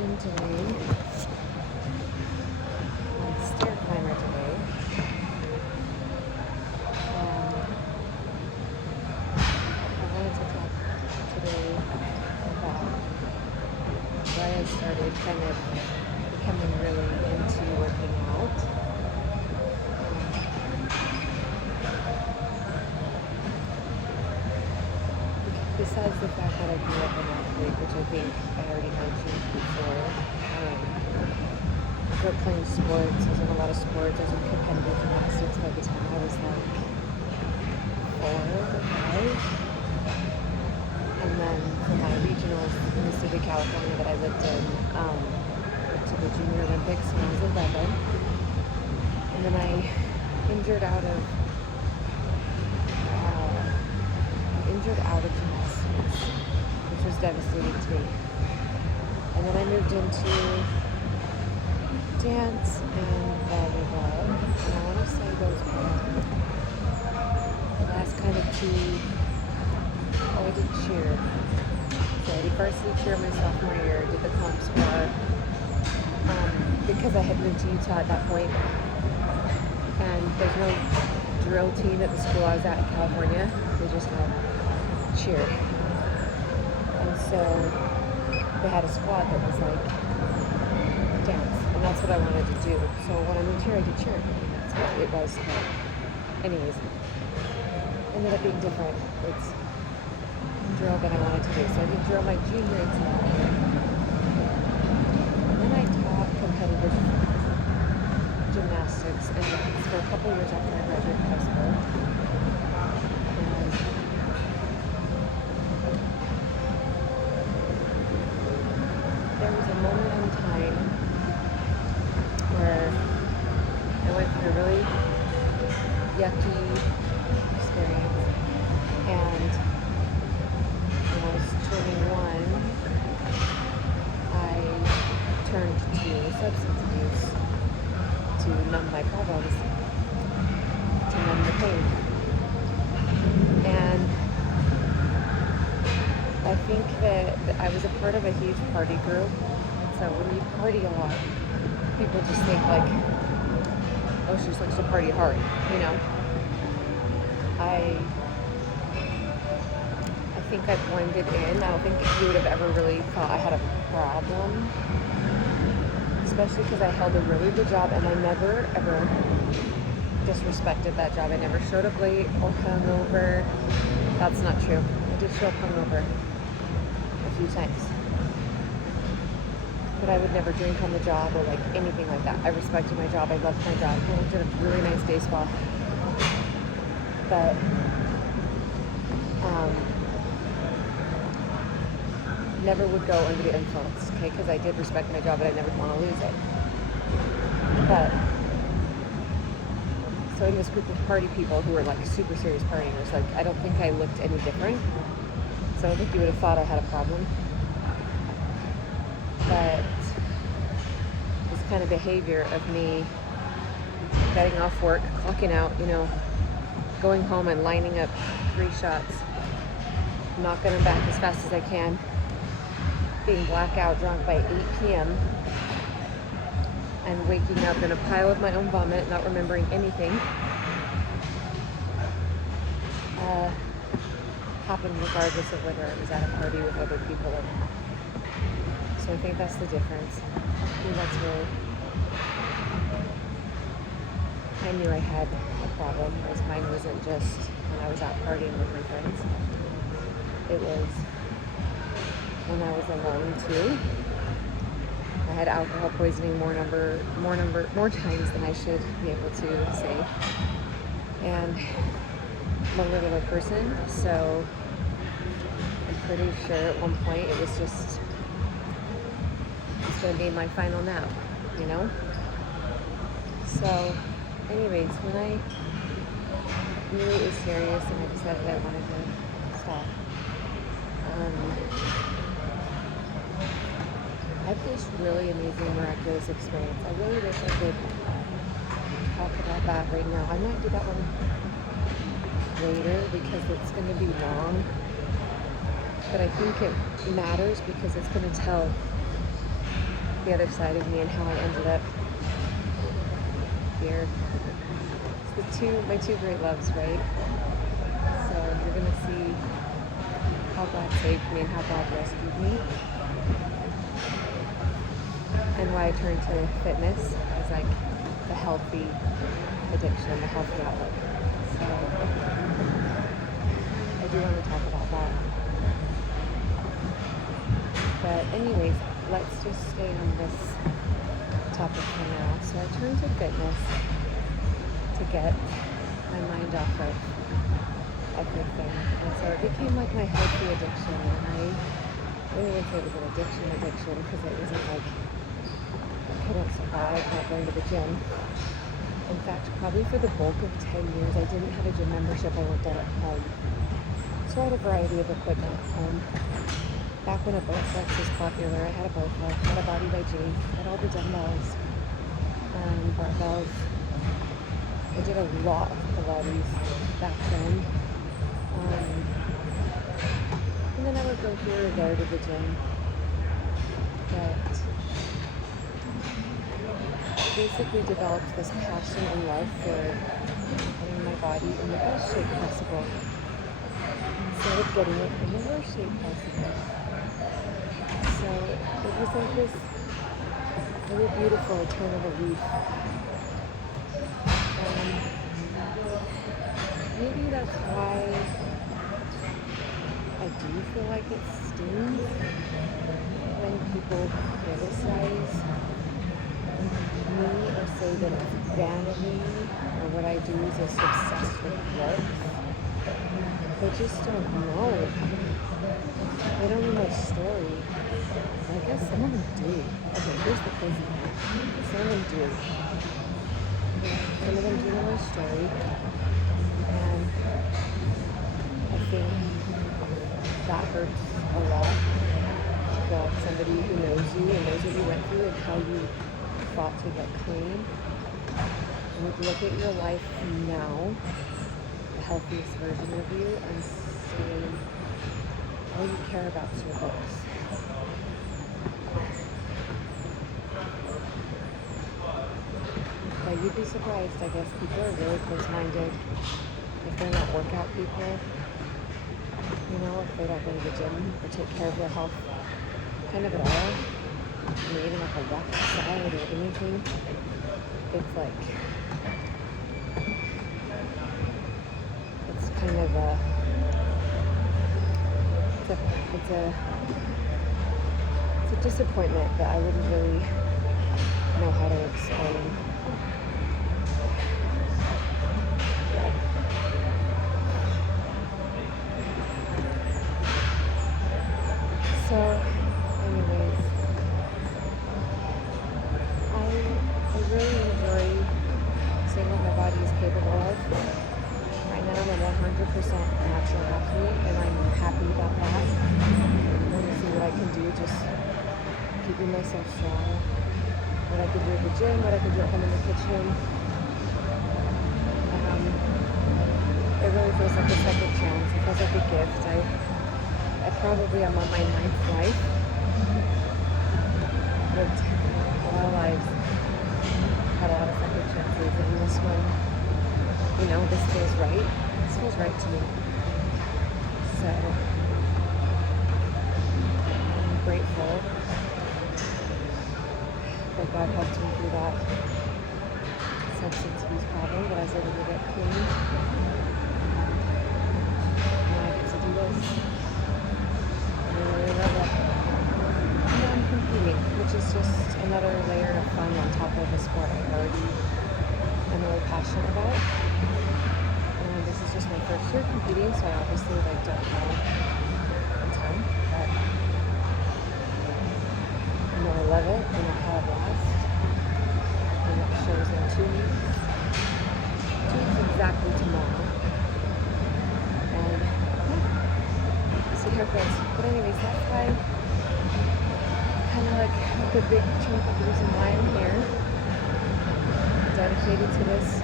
gym today. I'm a stair climber today. I wanted to talk today about why I started kind of becoming really into working out. Besides the fact that I grew up an athlete, which I think I already mentioned before, I grew up playing sports. I was in a lot of sports. I was in competitive gymnastics by the time I was like 4 or 5. And then for my regionals in the state of California that I lived in, went to the Junior Olympics when I was 11. And then I injured out of gymnastics, which was devastating to me. And then I moved into dance and volleyball, and I want to say those are the last kind of two. Oh, I did cheer. So I did varsity cheer my sophomore year, did the comp sport, because I had moved to Utah at that point, and there's no drill team at the school I was at in California. They just had cheer. And so they had a squad that was like dance, and that's what I wanted to do. So when I moved here, I did cheer. That's what it was. But anyways, ended up being different. It's drill that I wanted to do. So I did drill my junior into that year. And then I taught competitive gymnastics and dance for a couple years after I graduated high school. There was a moment in time where I went through a really yucky experience, and when I was 21, I turned to substance abuse to numb my problems, to numb the pain. And I think that I was a part of a huge party group. So when you party a lot, people just think like, oh, she just likes to party hard, you know? I think I blended in. I don't think you would have ever really thought I had a problem, especially because I held a really good job and I never, ever disrespected that job. I never showed up late or hungover. That's not true. I did show up hungover a few times, but I would never drink on the job or like anything like that. I respected my job. I loved my job. I worked at a really nice day spa, but never would go under the influence, okay? Because I did respect my job, but I never want to lose it. But so in this group of party people who were like super serious partiers, like I don't think I looked any different. So I think you would have thought I had a problem. But this kind of behavior of me getting off work, clocking out, you know, going home and lining up 3 shots, knocking them back as fast as I can, being blackout drunk by 8 p.m. and waking up in a pile of my own vomit, not remembering anything, happened regardless of whether I was at a party with other people or not. So I think that's the difference. I think that's where I knew I had a problem, whereas mine wasn't just when I was out partying with my friends. It was when I was alone too. I had alcohol poisoning more times than I should be able to say. And I'm a regular person, so I'm pretty sure at one point it was just, it's gonna be my final nap, you know? So anyways, when I knew it was serious and I decided I wanted to stop, I had this really amazing, miraculous experience. I really wish I could talk about that right now. I might do that one later because it's going to be long. But I think it matters because it's going to tell the other side of me and how I ended up here. It's my two great loves, right? So you're gonna see how God saved me and how God rescued me, and why I turned to fitness as like the healthy addiction, the healthy outlet. So I do want to talk about that. But anyways, let's just stay on this topic for now. So I turned to fitness to get my mind off of everything. And so it became like my healthy addiction. And I wouldn't even say it was an addiction because it wasn't like I couldn't survive not going to the gym. In fact, probably for the bulk of 10 years, I didn't have a gym membership. I worked out at home. So I had a variety of equipment at home. Back when a Bowflex was popular, I had a Bowflex, had a Body by G, had all the dumbbells and barbells. I did a lot of Pilates back then. And then I would go here or there to the gym. But basically developed this passion and love for getting my body in the best shape possible instead of getting it in the worst shape possible. So it was like this really beautiful turn of a leaf. Maybe that's why I do feel like it stings when people criticize me or say that it's vanity or what I do is just obsessed with looks. They just don't know. They don't know my story. I guess some of them do. Okay, here's the crazy thing. Some of them do. Some of them do know my story. And I think that hurts a lot. Well, somebody who knows you and knows what you went through and how you fought to get clean. And would look at your life now, the healthiest version of you, and say, all you care about is your looks. But you'd be surprised, I guess. People are really close-minded if they're not workout people. You know, if they don't go to the gym or take care of their health kind of at all. I mean, even like a rock solid or anything. It's like, it's kind of it's a disappointment that I wouldn't really know how to explain. So, anyways, I really enjoy seeing what my body is capable of. Right now I'm a 100% natural athlete, and I'm happy about that. I want to see what I can do, just keeping myself strong. What I could do at the gym, what I could do at home in the kitchen. It really feels like a second chance. It feels like a gift. I probably am on my 9th life. Lived a lot of lives, had a lot of second chances, and this one, you know, this feels right. This feels right to me. So I'm grateful that God helped me through that substance abuse problem, that I was able to get clean. Now I get to do this. I really love it. And I'm competing, which is just another layer of fun on top of a sport I already am really passionate about. And this is just my first year competing, so I obviously don't know a ton, but I know I love it and I've had a blast. And it shows in 2 weeks. 2 weeks exactly tomorrow. And see how it goes. But anyways, that's why kind of like the big chunk of the reason why I'm here. Dedicated to this.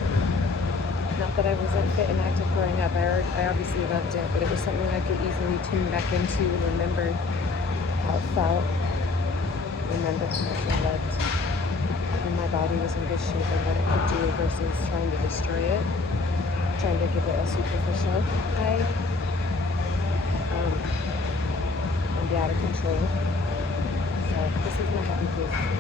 Not that I wasn't fit and active growing up. I obviously loved it, but it was something I could easily tune back into and remember how it felt. remember how much I loved when my body was in good shape and what it could do versus trying to destroy it, trying to give it a superficial high, and be out of control. So this is my happy place.